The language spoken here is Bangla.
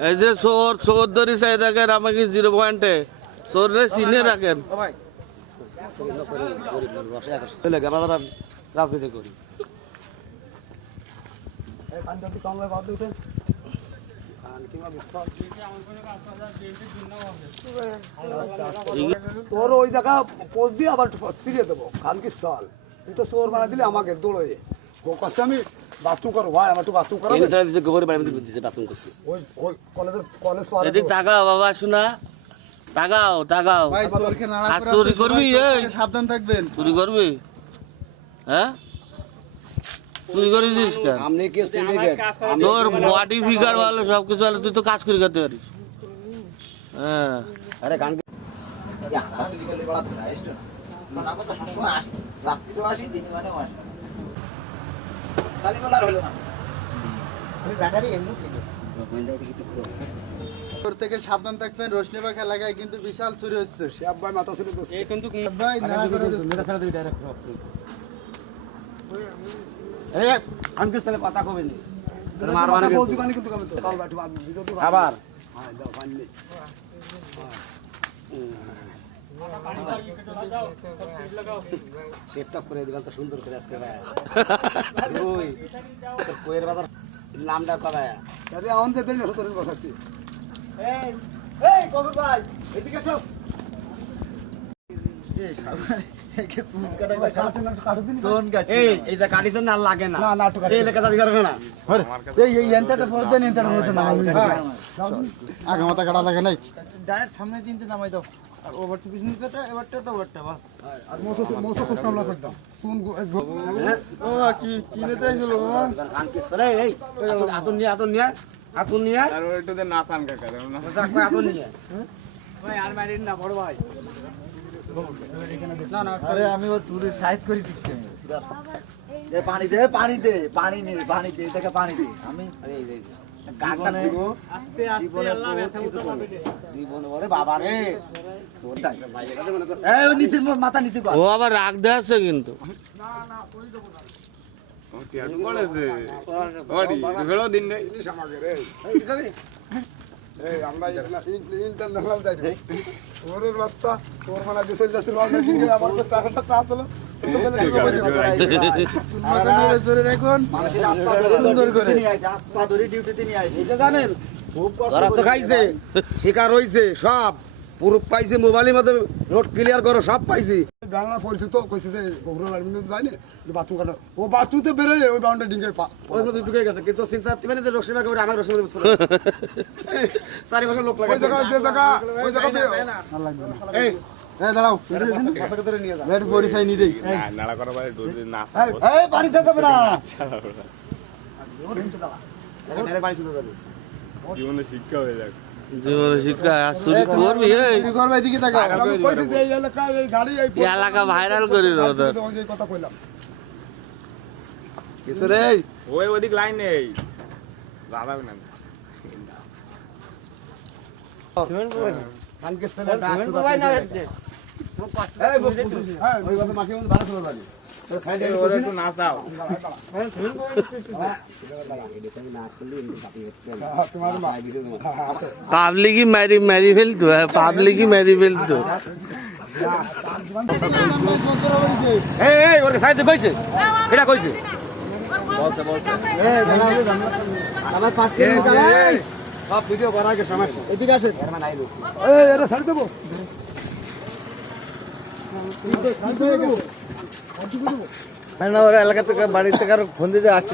এই যে চোর চোর ধরি চাই আমাকে জিরো পয়েন্টে চোর রে চিনে রাখেন রাজনীতি করি তোর ওই জায়গা পোস্ট দিয়ে আবার ফিরিয়ে দেবো। খান কি চল তুই তো চোর বানা দিলি আমাকে, দৌড়ে ও আমি বাথরুম করো ভাই আমার একটু বাথরুম করো এনে ছাড়া দিচ্ছে গোবরের মধ্যে দিচ্ছে বাথরুম করতে ওই ওই কলেজের কলেজ পারে এদিক তাকাও বাবা শোনা। তাকাও তাকাও। ভাই চোরকে নাড়া আর করে চুরি আপনি করবি এই। সাবধান থাকবেন। চুরি করবি? হ্যাঁ? চুরি করেছিস কেন? আপনি কি সিন্ডিকেট তোর বডি ফিগার ভালো সব কিছু ভালো তুই তো কাজ করে খেতে পারিস। হ্যাঁ। আরে গান আসলে বড় না আসে রাত্রি তো আসি দিনে মানে আসে কালি বলা হলো না। আমি ব্যাটারি এমনি কিনে। থেকে সাবধান থাকবেন রোশনিবাগ এলাকায় কিন্তু বিশাল চুরি হচ্ছে। শিয়াব ভাই মাথা ছিল তো ভাই নাড়া করে দিচ্ছে। মেরা ছাড়া দুই ডাইরেক্ট রক এই আমি কিছু কথা কবে নি। তোর বলতে পারি কিন্তু আমি তো। কাল বাটু বিজয় আবার হ্যাঁ দাও পানি সেটটা করে দিবেন তো সুন্দর করে আজকে ভাই ওই তোর কোয়ের বাজার নামটা কবে আউন দে দেন তোর বসাচ্ছি এই এই কবির ভাই এদিকে এসো কাটু না দিন গাড়ি? এই এই যে কাটিছেন না আর লাগে না না, না, একটু কাটি এই লেখা দাবি করবে না এই এই এন্টারটা পড়ে দেন এন্টারটা পড়ে না আগে মাথা কাটা লাগে নাই ডাইরেক্ট সামনে তিনটে নামাই দাও আর ওভার টু এবারটা তো ওভারটা বাস। আর মোসো মোসো খোঁজ কামলা করে দাও। শুন ও কি কি নিতে বাবা? কান কি সরে এই আতুন- আতুন নিয়ে আতুন নিয়ে আতুন নিয়ে আর একটু না সান কাকা না যাক ভাই আতুন নিয়ে আরে আমি ওর চুরি সাইজ করে দিচ্ছি। আমি। এ পানি দে পানি দে পানি নে পানি দে এটাকে পানি দে। আমি আরে এই। ওরে ও নিচের মাথা নিচে কর। ও আবার রাগ দেখাচ্ছে কিন্তু। ইন্টারন্যাশনাল যাই ওরে বাচ্চা তোর মানে দেশে যাচ্ছে লন্ডন আমার তো টাকাটা টাকা করে শিকার হইছে সব প্রুফ পাইছে মোবাইলের মধ্যে নোট ক্লিয়ার করো সব পাইছি বাংলা কইছে যে বাথরুম ও ওই বাউন্ডারি ডিঙ্গে ওই মধ্যে ঢুকে গেছে কিন্তু চিন্তা মানে যে রসিমা কেবল আমার চারি বছর লোক লাগে ওই জায়গা জায়গা ওই জায়গা এই দাঁড়াও পরিচয় না জীবনে শিক্ষা হয়ে যাক। জীবনে শিক্ষা চুরি করবি এলাকা ভাইরাল করে। কথা কইলাম। কিছু রে ওই ওদিক লাইন নেই। দাঁড়াবে না সিমেন্ট ভাই না পাবলিকই মারি মারি ফেলতো হ্যাঁ পাবলিকই মারি ফেলতো এই এই ওর সাইডে কইছে? এটা কইছে? আমার পাঁচ সব ভিডিও করার আগে সমস্যা। এদিকে আসেন। এর মানে আইলো এই এটা ছাড় দেবো। এলাকা থেকে বাড়ি থেকে আরও ফোন দিয়ে আসতে